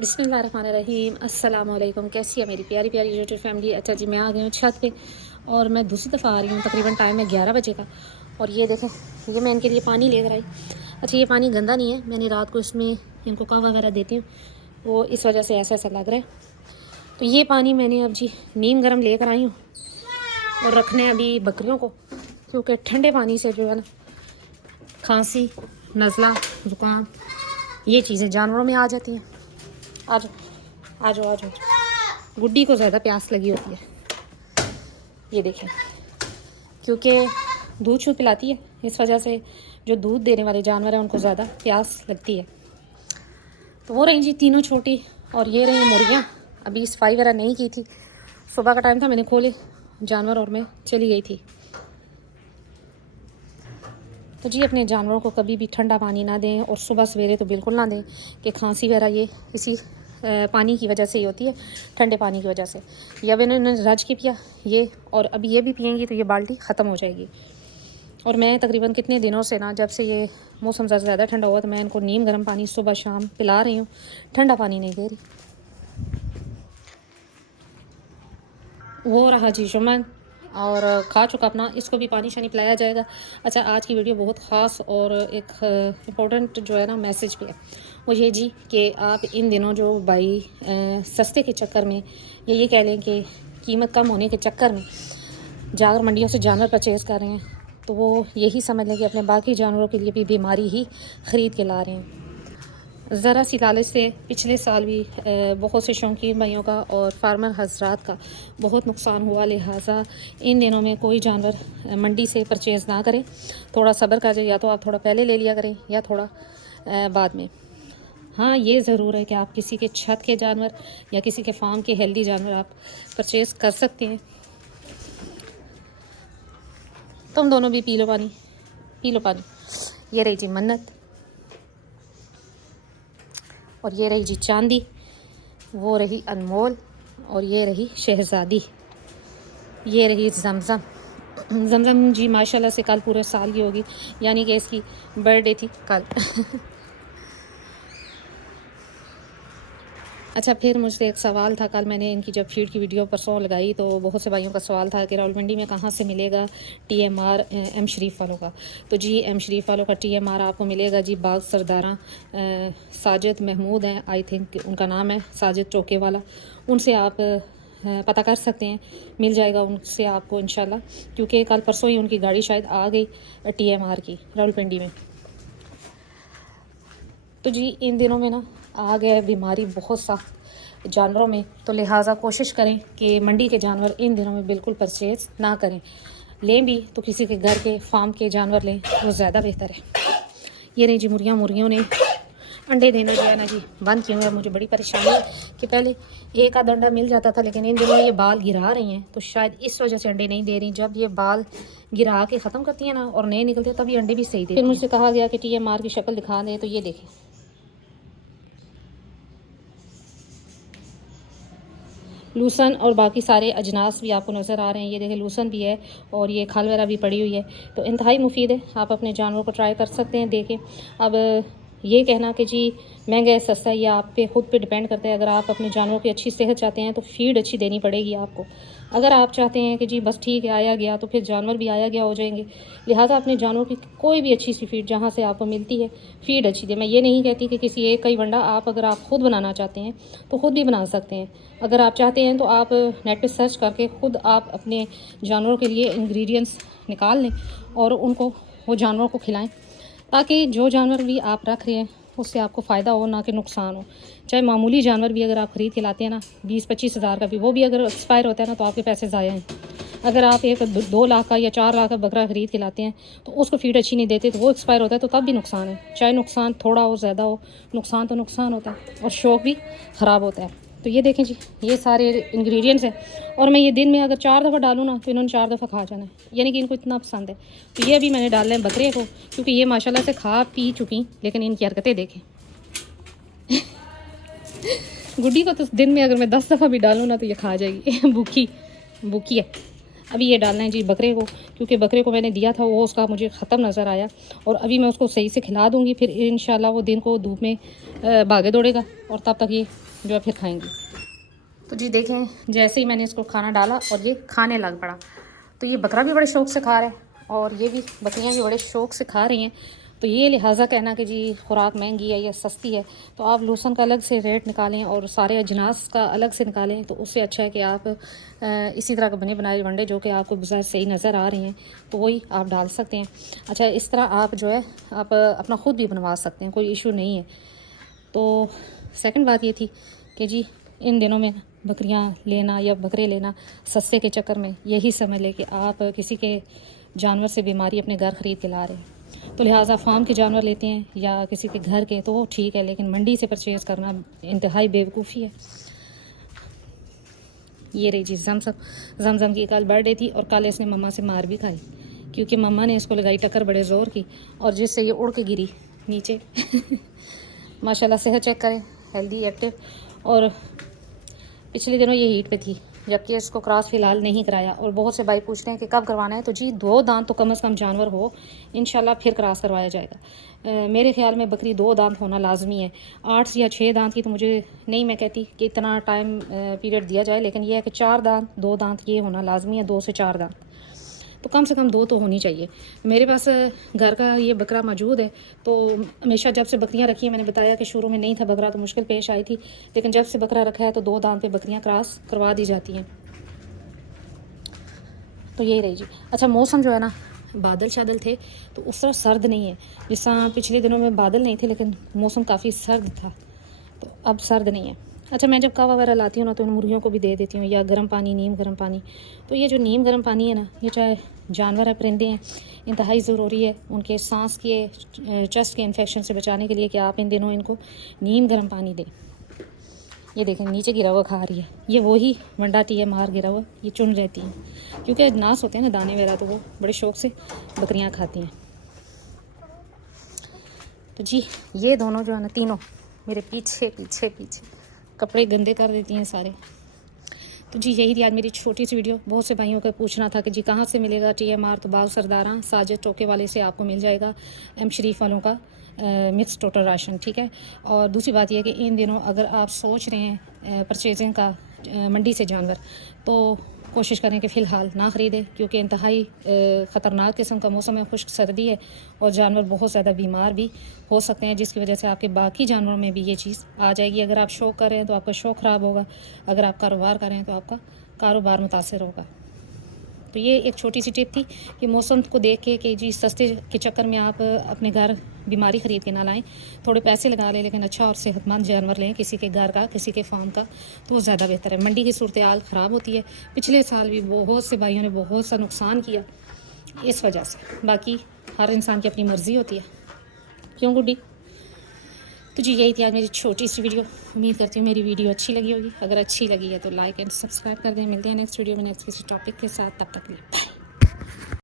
बिस्मिल्लाहिर्रहमानिर्रहीम। अस्सलाम वालेकुम। कैसी है मेरी प्यारी प्यारी यूट्यूब फैमिली। अच्छा जी, मैं आ गई हूँ छत पे और मैं दूसरी दफ़ा आ रही हूँ। तकरीबन टाइम है 11 बजे का और ये देखें, ये मैं इनके लिए पानी लेकर आई। अच्छा, ये पानी गंदा नहीं है, मैंने रात को इसमें इनको कावा वगैरह देती हूँ, वो इस वजह से ऐसा ऐसा लग रहा है। तो ये पानी मैंने अब जी नीम गर्म लेकर आई हूँ और रखने अभी बकरियों को, क्योंकि ठंडे पानी से जो है ना खांसी, नज़ला, ज़ुकाम ये चीज़ें जानवरों में आ जाती हैं। आ जाओ आ जाओ आ जाओ। गुड्डी को ज़्यादा प्यास लगी होती है, ये देखें, क्योंकि दूध शूध पिलाती है, इस वजह से जो दूध देने वाले जानवर हैं उनको ज़्यादा प्यास लगती है। तो वो रही जी तीनों छोटी और ये रही मुर्गियाँ। अभी सफाई वगैरह नहीं की थी, सुबह का टाइम था, मैंने खोले जानवर और मैं चली गई थी। तो जी अपने जानवरों को कभी भी ठंडा पानी ना दें और सुबह सवेरे तो बिल्कुल ना दें कि खांसी वगैरह ये इसी पानी की वजह से ही होती है, ठंडे पानी की वजह से। या अब इन्होंने रज के पिया ये, और अभी ये भी पियेंगी तो ये बाल्टी ख़त्म हो जाएगी। और मैं तकरीबन कितने दिनों से ना, जब से ये मौसम ज़्यादा ठंडा हुआ, तो मैं इनको नीम गर्म पानी सुबह शाम पिला रही हूँ, ठंडा पानी नहीं दे रही। वो रहा जी शुमन और खा चुका अपना, इसको भी पानी शानी पिलाया जाएगा। अच्छा, आज की वीडियो बहुत ख़ास और एक इम्पोर्टेंट जो है ना मैसेज पे है, वो ये जी कि आप इन दिनों जो भाई सस्ते के चक्कर में, या ये कह लें कि कीमत कम होने के चक्कर में जाकर मंडियों से जानवर परचेज़ कर रहे हैं, तो वो यही समझ लें कि अपने बाकी जानवरों के लिए भी बीमारी ही ख़रीद के ला रहे हैं। ज़रा सी लालच से पिछले साल भी बहुत से शौकीन भाइयों का और फार्मर हजरात का बहुत नुकसान हुआ। लिहाजा इन दिनों में कोई जानवर मंडी से परचेज़ ना करें, थोड़ा सब्र कर जाए, या तो आप थोड़ा पहले ले लिया करें या थोड़ा बाद में। हाँ, ये ज़रूर है कि आप किसी के छत के जानवर या किसी के फार्म के हेल्दी जानवर आप परचेज़ कर सकते हैं। तुम दोनों भी पी लो पानी, पी लो पानी। ये रही जी मन्नत और ये रही जी चांदी, वो रही अनमोल और ये रही शहज़ादी, ये रही जमज़म। जमज़म जी माशाल्लाह से कल पूरे साल की होगी, यानी कि इसकी बर्थडे थी कल। अच्छा, फिर मुझसे एक सवाल था, कल मैंने इनकी जब फीड की वीडियो परसों लगाई तो बहुत से भाइयों का सवाल था कि रावलपिंडी में कहाँ से मिलेगा TMR एम शरीफ वालों का। तो जी एम शरीफ वालों का TMR आपको मिलेगा जी बाग सरदारा। साजिद महमूद हैं, आई थिंक उनका नाम है, साजिद चौके वाला। उनसे आप पता कर सकते हैं, मिल जाएगा उनसे आपको इंशाल्लाह, क्योंकि कल परसों ही उनकी गाड़ी शायद आ गई TMR की रावलपिंडी में। तो जी इन दिनों में ना आ गया बीमारी बहुत सख्त जानवरों में, तो लिहाजा कोशिश करें कि मंडी के जानवर इन दिनों में बिल्कुल परचेज़ ना करें। लें भी तो किसी के घर के फार्म के जानवर लें, वो ज़्यादा बेहतर है। ये नहीं जी मुर्गियों ने अंडे देना जो है ना जी बंद किए हुए हैं। मुझे बड़ी परेशानी है कि पहले एक आधा अंडा मिल जाता था, लेकिन इन दिनों ये बाल गिरा रही हैं, तो शायद इस वजह से अंडे नहीं दे रही। जब ये बाल गिरा के ख़त्म करती हैं ना और नए निकलते हैं, तब ये अंडे भी सही देती हैं। फिर मुझसे कहा गया कि TMR की शक्ल दिखा दें, तो ये देखें, लूसन और बाकी सारे अजनास भी आपको नज़र आ रहे हैं। ये देखें, लूसन भी है और ये खाल वगैरह भी पड़ी हुई है, तो इंतहाई मुफीद है। आप अपने जानवरों को ट्राई कर सकते हैं। देखें, अब ये कहना कि जी महंगा है सस्ता है, ये आप पे खुद पे डिपेंड करता है। अगर आप अपने जानवरों की अच्छी सेहत चाहते हैं तो फीड अच्छी देनी पड़ेगी आपको। अगर आप चाहते हैं कि जी बस ठीक है आया गया, तो फिर जानवर भी आया गया हो जाएंगे। लिहाजा अपने जानवरों की कोई भी अच्छी सी फीड जहाँ से आपको मिलती है, फीड अच्छी दे। मैं ये नहीं कहती कि किसी एक का ही वंडा, आप अगर आप ख़ुद बनाना चाहते हैं तो ख़ुद भी बना सकते हैं। अगर आप चाहते हैं तो आप नेट पे सर्च करके ख़ुद आप अपने जानवरों के लिए इंग्रेडिएंट्स निकाल लें और उनको वो जानवरों को खिलाएं, ताकि जो जानवर भी आप रख रहे हैं उससे आपको फ़ायदा हो, ना कि नुकसान हो। चाहे मामूली जानवर भी अगर आप ख़रीद के लाते हैं ना, 20-25 हज़ार का भी, वो भी अगर एक्सपायर होता है ना, तो आपके पैसे ज़ाया हैं। अगर आप एक 2 लाख का या 4 लाख का बकरा ख़रीद के लाते हैं तो उसको फीड अच्छी नहीं देते, तो वो एक्सपायर होता है, तो तब भी नुकसान है। चाहे नुकसान थोड़ा हो ज़्यादा हो, नुकसान तो नुकसान होता है और शौक़ भी ख़राब होता है। तो ये देखें जी, ये सारे इंग्रेडिएंट्स हैं और मैं ये दिन में अगर 4 दफ़ा डालूँ ना, तो इन्होंने 4 दफ़ा खा जाना है, यानी कि इनको इतना पसंद है। तो ये अभी मैंने डालना है बकरे को, क्योंकि ये माशाल्लाह से खा पी चुकी, लेकिन इनकी हरकतें देखें। गुड्डी को तो दिन में अगर मैं 10 दफ़ा भी डालूँ ना, तो ये खा जाएगी। भूखी है। अभी ये डालना है जी बकरे को, क्योंकि बकरे को मैंने दिया था वो उसका मुझे ख़त्म नज़र आया, और अभी मैं उसको सही से खिला दूँगी, फिर इंशाल्लाह वो दिन को धूप में भागे दौड़ेगा और तब तक ये जो है फिर खाएंगी। तो जी देखें, जैसे ही मैंने इसको खाना डाला और ये खाने लग पड़ा, तो ये बकरा भी बड़े शौक़ से खा रहा है और ये भी बकरियाँ भी बड़े शौक़ से खा रही हैं। तो ये लिहाजा कहना कि जी खुराक महंगी है या सस्ती है, तो आप लूसन का अलग से रेट निकालें और सारे अजनास का अलग से निकालें, तो उससे अच्छा है कि आप इसी तरह के बने बनाए वंडे जो कि आपको बाज़ार सही नज़र आ रहे हैं तो वही आप डाल सकते हैं। अच्छा, इस तरह आप जो है आप अपना ख़ुद भी बनवा सकते हैं, कोई इशू नहीं है। तो सेकंड बात ये थी कि जी इन दिनों में बकरियां लेना या बकरे लेना सस्ते के चक्कर में यही समझ ले कि आप किसी के जानवर से बीमारी अपने घर ख़रीद के ला रहे हैं, तो लिहाजा फार्म के जानवर लेते हैं या किसी के घर के तो वो ठीक है, लेकिन मंडी से परचेज़ करना इंतहाई बेवकूफ़ी है। ये रही जी जमजम की कल बर्थडे थी और कल इसने मम्मा से मार भी खाई, क्योंकि मम्मा ने इसको लगाई टक्कर बड़े ज़ोर की और जिससे ये उड़ के गिरी नीचे। माशाल्लाह सेहत चेक करें, हेल्दी एक्टिव, और पिछले दिनों ये हीट पे थी, जबकि इसको क्रॉस फ़िलहाल नहीं कराया। और बहुत से भाई पूछते हैं कि कब करवाना है, तो जी 2 दांत तो कम से कम जानवर हो, इंशाल्लाह फिर क्रॉस करवाया जाएगा। मेरे ख़्याल में बकरी 2 दांत होना लाजमी है। 8 या 6 दांत की तो मुझे नहीं, मैं कहती कि इतना टाइम पीरियड दिया जाए, लेकिन यह है कि 4 दांत 2 दांत ये होना लाजमी है, 2 से 4 दांत तो कम से कम 2 तो होनी चाहिए। मेरे पास घर का ये बकरा मौजूद है, तो हमेशा जब से बकरियां रखी हैं, मैंने बताया कि शुरू में नहीं था बकरा तो मुश्किल पेश आई थी, लेकिन जब से बकरा रखा है तो 2 दांत पे बकरियां क्रॉस करवा दी जाती हैं। तो यही रही जी। अच्छा, मौसम जो है ना, बादल शादल थे तो उस तरह सर्द नहीं है, जिस तरह पिछले दिनों में बादल नहीं थे लेकिन मौसम काफ़ी सर्द था, तो अब सर्द नहीं है। अच्छा, मैं जब कावा वगैरह लाती हूँ ना तो उन मुर्गियों को भी दे देती हूँ, या गर्म पानी, नीम गर्म पानी। तो ये जो नीम गर्म पानी है ना, ये चाहे जानवर है, परिंदे हैं, इंतहाई ज़रूरी है उनके सांस के चेस्ट के इन्फेक्शन से बचाने के लिए कि आप इन दिनों इनको नीम गर्म पानी दें। ये देखें नीचे गिरा हुआ खा रही है, ये वही वंडा टी है मार गिरा हुआ, ये चुन रहती हैं, क्योंकि नास होते हैं ना दाने वगैरह, तो वो बड़े शौक़ से बकरियाँ खाती हैं। तो जी ये दोनों जो है ना, तीनों मेरे पीछे पीछे पीछे कपड़े गंदे कर देती हैं सारे। तो जी यही थी आज मेरी छोटी सी वीडियो। बहुत से भाइयों का पूछना था कि जी कहाँ से मिलेगा TMR, तो बाग सरदारा साजिद टोके वाले से आपको मिल जाएगा, M शरीफ वालों का मिक्स टोटल राशन, ठीक है। और दूसरी बात यह कि इन दिनों अगर आप सोच रहे हैं परचेजिंग का मंडी से जानवर, तो कोशिश करें कि फ़िलहाल ना ख़रीदें, क्योंकि इंतहाई ख़तरनाक किस्म का मौसम है, खुश्क सर्दी है और जानवर बहुत ज़्यादा बीमार भी हो सकते हैं, जिसकी वजह से आपके बाकी जानवरों में भी ये चीज़ आ जाएगी। अगर आप शौक़ कर रहे हैं तो आपका शौक़ ख़राब होगा, अगर आप कारोबार कर रहे हैं तो आपका कारोबार मुतासर होगा। तो ये एक छोटी सी टिप थी कि मौसम को देख के कि जी सस्ते के चक्कर में आप अपने घर बीमारी ख़रीद के ना लाएं, थोड़े पैसे लगा लें लेकिन अच्छा और सेहतमंद जानवर लें, किसी के घर का, किसी के फार्म का, तो वो ज़्यादा बेहतर है। मंडी की सूरत हाल ख़राब होती है, पिछले साल भी बहुत से भाइयों ने बहुत सा नुकसान किया इस वजह से। बाकी हर इंसान की अपनी मर्ज़ी होती है, क्यों गुड्डी? तो जी यही थी आज मेरी छोटी सी वीडियो। उम्मीद करती हूँ मेरी वीडियो अच्छी लगी होगी। अगर अच्छी लगी है तो लाइक एंड सब्सक्राइब कर दें। मिलते हैं नेक्स्ट वीडियो में नेक्स्ट किसी टॉपिक के साथ, तब तक के लिए बाय।